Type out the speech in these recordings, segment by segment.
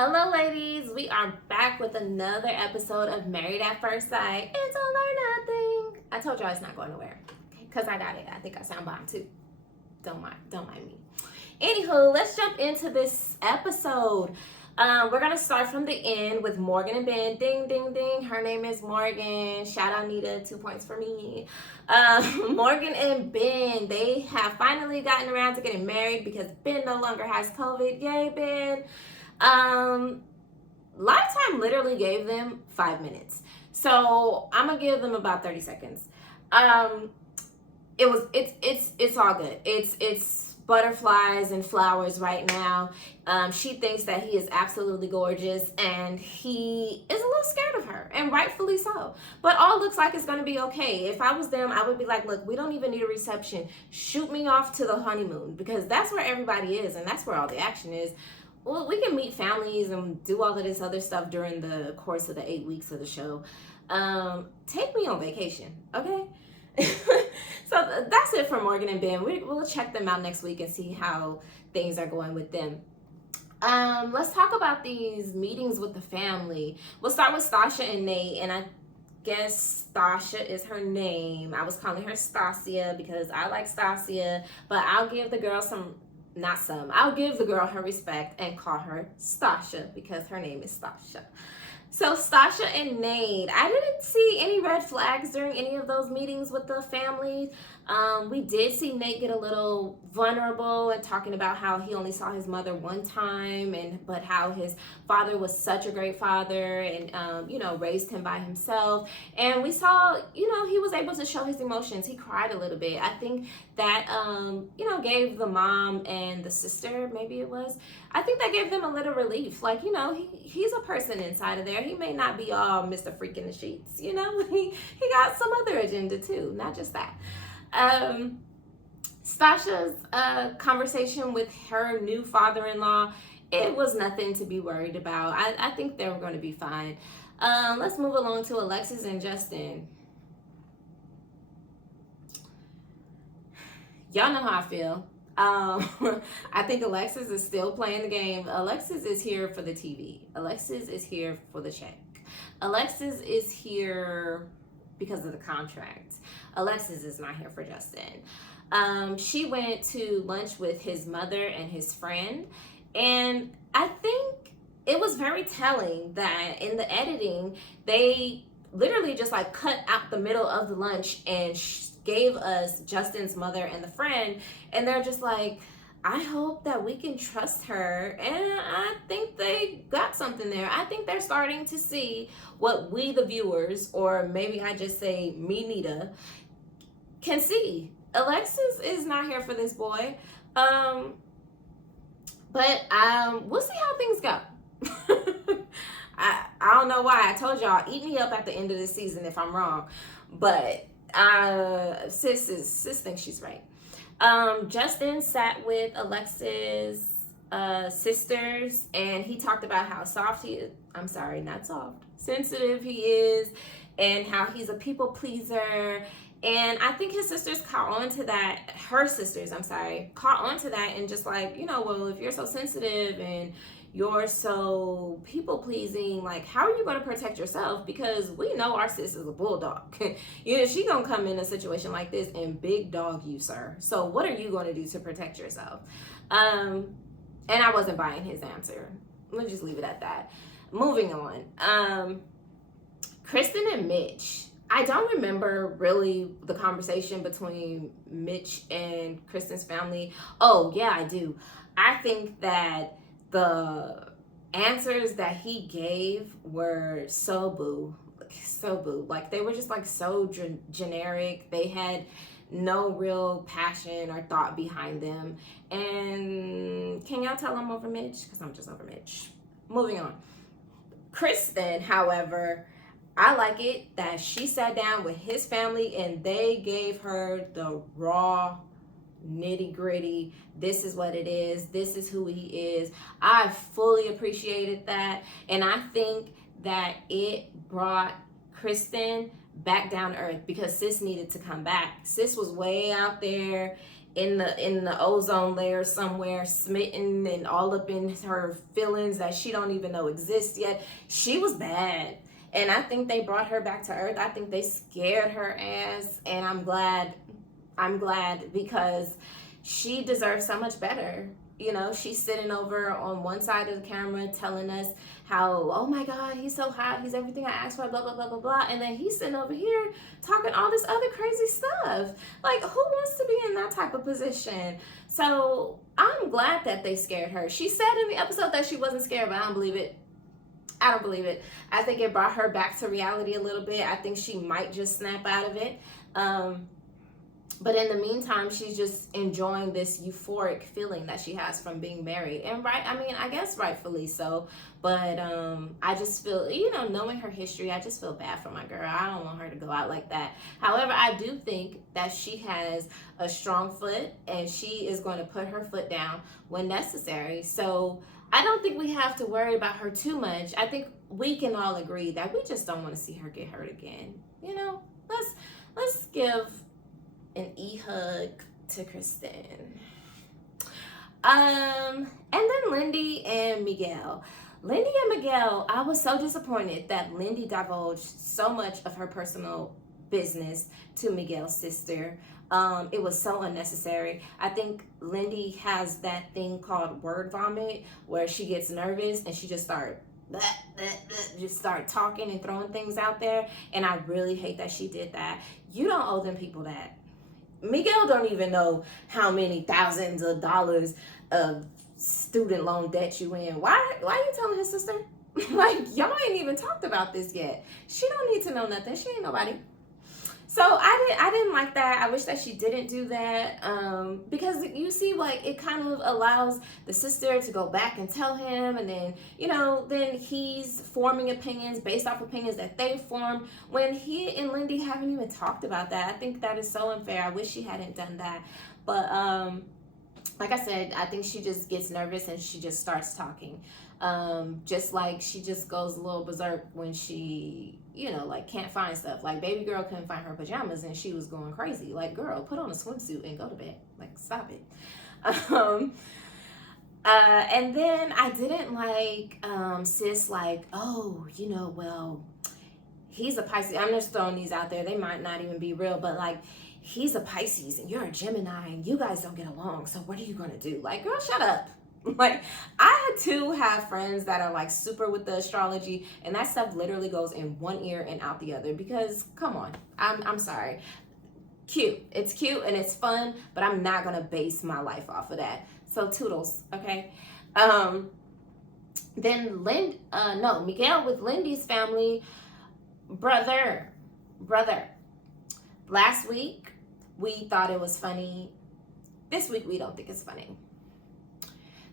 Hello, ladies. We are back with another episode of Married at First Sight. It's all or nothing. I told y'all it's not going nowhere because I got it. I think I sound bomb too. Don't mind me. Anywho, let's jump into this episode. We're gonna start from the end with Morgan and Ben. Ding, ding, ding. Her name is Morgan. Shout out Nita. 2 points for me. Morgan and Ben, they have finally gotten around to getting married because Ben no longer has COVID. Yay, Ben. Lifetime literally gave them 5 minutes, so I'm gonna give them about 30 seconds. It's all good. It's butterflies and flowers right now. She thinks that he is absolutely gorgeous, and he is a little scared of her, and rightfully so. But all looks like it's gonna be okay. If I was them, I would be like, look, we don't even need a reception. Shoot me off to the honeymoon, because that's where everybody is, and that's where all the action is. Well, we can meet families and do all of this other stuff during the course of the 8 weeks of the show. Take me on vacation, okay? So that's it for Morgan and Ben. We'll check them out next week and see how things are going with them. Let's talk about these meetings with the family. We'll start with Stasha and Nate, and I guess Stasha is her name. I was calling her Stasia because I like Stasia, but I'll give the girl I'll give the girl her respect and call her Stasha because her name is Stasha. So Stasha and Nate, I didn't see any red flags during any of those meetings with the family. We did see Nate get a little vulnerable and talking about how he only saw his mother one time, but how his father was such a great father and raised him by himself. And we saw, he was able to show his emotions. He cried a little bit. I think that gave the mom and the sister, maybe it was, I think that gave them a little relief. Like, he's a person inside of there. He may not be all Mr. Freak in the sheets, he got some other agenda too, not just that. Stasha's conversation with her new father-in-law, it was nothing to be worried about. I think they were going to be fine. Let's move along to Alexis and Justin. Y'all know how I feel. I think Alexis is still playing the game. Alexis is here for the TV. Alexis is here for the check. Alexis is here because of the contract. Alexis is not here for Justin. She went to lunch with his mother and his friend, and I think it was very telling that in the editing, they literally just like cut out the middle of the lunch and gave us Justin's mother and the friend, and they're just like, I hope that we can trust her. And I think they got something there. I think they're starting to see what we, the viewers, or maybe I just say me, Nita, can see. Alexis is not here for this boy. But we'll see how things go. I don't know why. I told y'all, eat me up at the end of the season if I'm wrong. But sis thinks she's right. Justin sat with Alexis' sisters, and he talked about how sensitive he is, and how he's a people pleaser. And I think his sisters caught on to that, and just like, well, if you're so sensitive and you're so people pleasing, like, how are you going to protect yourself? Because we know our sis is a bulldog. She gonna come in a situation like this and big dog you, sir. So what are you going to do to protect yourself? And I wasn't buying his answer. Let's just leave it at that. Moving on. Kristen and Mitch. I don't remember really the conversation between Mitch and Kristen's family. Oh yeah, I do. I think that the answers that he gave were so boo. Like, they were just like so generic. They had no real passion or thought behind them. And can y'all tell I'm over Mitch? Because I'm just over Mitch. Moving on. Kristen, however, I like it that she sat down with his family and they gave her the raw, nitty gritty. This is what it is. This is who he is. I fully appreciated that. And I think that it brought Kristen back down to earth because sis needed to come back. Sis was way out there in the ozone layer somewhere, smitten and all up in her feelings that she don't even know exist yet. She was bad. And I think they brought her back to earth. I think they scared her ass. And I'm glad because she deserves so much better. You know, she's sitting over on one side of the camera telling us how, oh my God, he's so hot, he's everything I asked for, blah, blah, blah, blah, blah. And then he's sitting over here talking all this other crazy stuff. Like, who wants to be in that type of position? So I'm glad that they scared her. She said in the episode that she wasn't scared, but I don't believe it. I don't believe it. I think it brought her back to reality a little bit. I think she might just snap out of it. But in the meantime, she's just enjoying this euphoric feeling that she has from being married. And I guess rightfully so. But I just feel, knowing her history, I just feel bad for my girl. I don't want her to go out like that. However, I do think that she has a strong foot and she is going to put her foot down when necessary. So I don't think we have to worry about her too much. I think we can all agree that we just don't want to see her get hurt again. Let's give an e-hug to Kristen. And then Lindy and Miguel. Lindy and Miguel, I was so disappointed that Lindy divulged so much of her personal business to Miguel's sister. It was so unnecessary. I think Lindy has that thing called word vomit where she gets nervous and she just start talking and throwing things out there. And I really hate that she did that. You don't owe them people that. Miguel don't even know how many thousands of dollars of student loan debt you in. Why are you telling his sister? Like, y'all ain't even talked about this yet. She don't need to know nothing. She ain't nobody. So I didn't like that. I wish that she didn't do that, because you see, like, it kind of allows the sister to go back and tell him, and then then he's forming opinions based off opinions that they formed when he and Lindy haven't even talked about that. I think that is so unfair. I wish she hadn't done that, but like I said, I think she just gets nervous and she just starts talking. Just like she just goes a little berserk when she, can't find stuff. Like, baby girl couldn't find her pajamas and she was going crazy. Like, girl, put on a swimsuit and go to bed. Like, stop it. And then I didn't like sis, like, oh, well, he's a Pisces. I'm just throwing these out there. They might not even be real, but like, he's a Pisces and you're a Gemini and you guys don't get along. So what are you going to do? Like, girl, shut up. Like, I too have friends that are like super with the astrology, and that stuff literally goes in one ear and out the other, because come on, I'm sorry. Cute. It's cute and it's fun, but I'm not going to base my life off of that. So toodles. Okay. Then Miguel with Lindy's family, brother. Last week, we thought it was funny. This week, we don't think it's funny.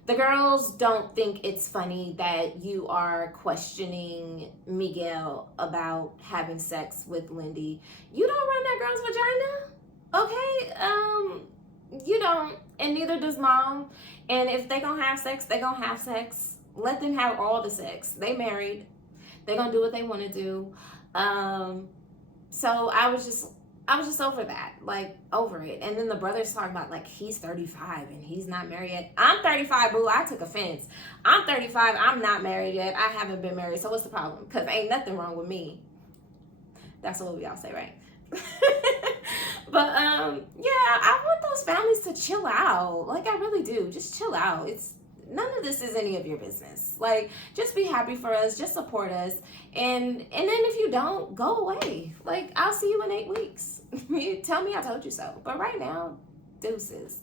The girls don't think it's funny that you are questioning Miguel about having sex with Lindy. You don't run that girl's vagina, okay? You don't, and neither does mom. And if they gonna have sex, they gonna have sex. Let them have all the sex. They married. They gonna do what they want to do. So I was just over that, like, over it. And then the brother's talking about, like, he's 35 and he's not married yet. I'm 35, boo. I took offense. I'm 35. I'm not married yet. I haven't been married. So what's the problem? Because ain't nothing wrong with me. That's what we all say, right? But, yeah, I want those families to chill out. Like, I really do. Just chill out. None of this is any of your business. Like, just be happy for us. Just support us. And then if you don't, go away. Like, I'll see you in 8 weeks. You tell me I told you so. But right now, deuces.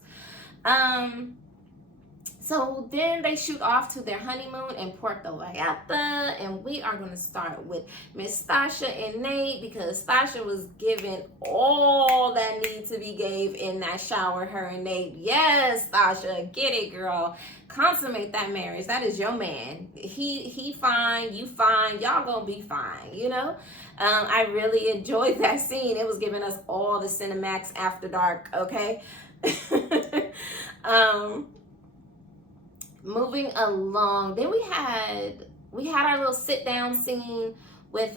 So then they shoot off to their honeymoon in Puerto Vallarta, and we are going to start with Miss Stasha and Nate, because Stasha was given all that need to be gave in that shower, her and Nate. Yes, Stasha, get it, girl. Consummate that marriage. That is your man. He fine, you fine, y'all gonna be fine, I really enjoyed that scene. It was giving us all the Cinemax After Dark, okay? Moving along, then we had our little sit down scene with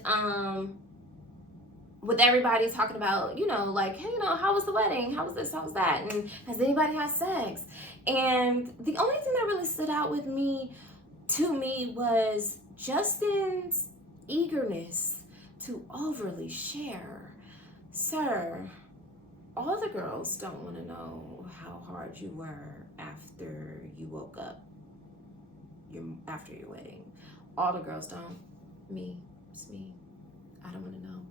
with everybody talking about, you know, like, hey, you know, how was the wedding? How was this? How was that? And has anybody had sex? And the only thing that really stood out with me, to me, was Justin's eagerness to overly share. Sir, all the girls don't want to know how hard you were after you woke up after your wedding. All the girls don't. Me, it's me. I don't want to know.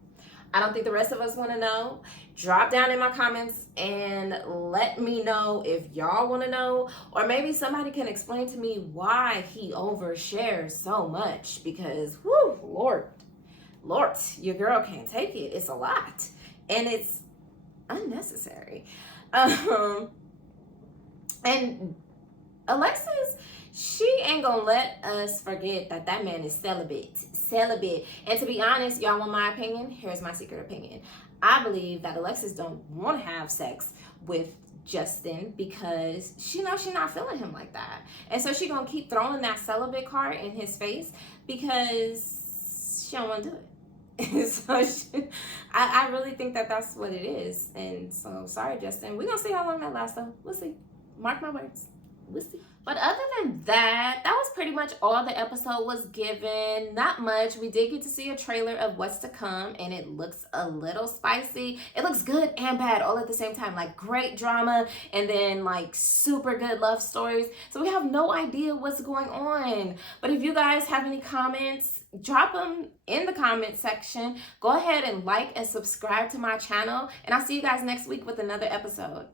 I don't think the rest of us want to know. Drop down in my comments and let me know if y'all want to know, or maybe somebody can explain to me why he overshares so much, because whoo, Lord, your girl can't take it. It's a lot and it's unnecessary. And Alexis, she ain't gonna let us forget that that man is celibate. And to be honest, y'all want my opinion? Here's my secret opinion. I believe that Alexis don't want to have sex with Justin because she knows she's not feeling him like that. And so she gonna keep throwing that celibate card in his face because she don't want to do it. So I really think that that's what it is. And so, sorry, Justin. We're gonna see how long that lasts, though. We'll see. Mark my words. We'll see. But other than that, that was pretty much all the episode was given. Not much. We did get to see a trailer of what's to come, and it looks a little spicy. It looks good and bad all at the same time. Like, great drama and then like super good love stories. So we have no idea what's going on. But if you guys have any comments, drop them in the comment section. Go ahead and like and subscribe to my channel, and I'll see you guys next week with another episode.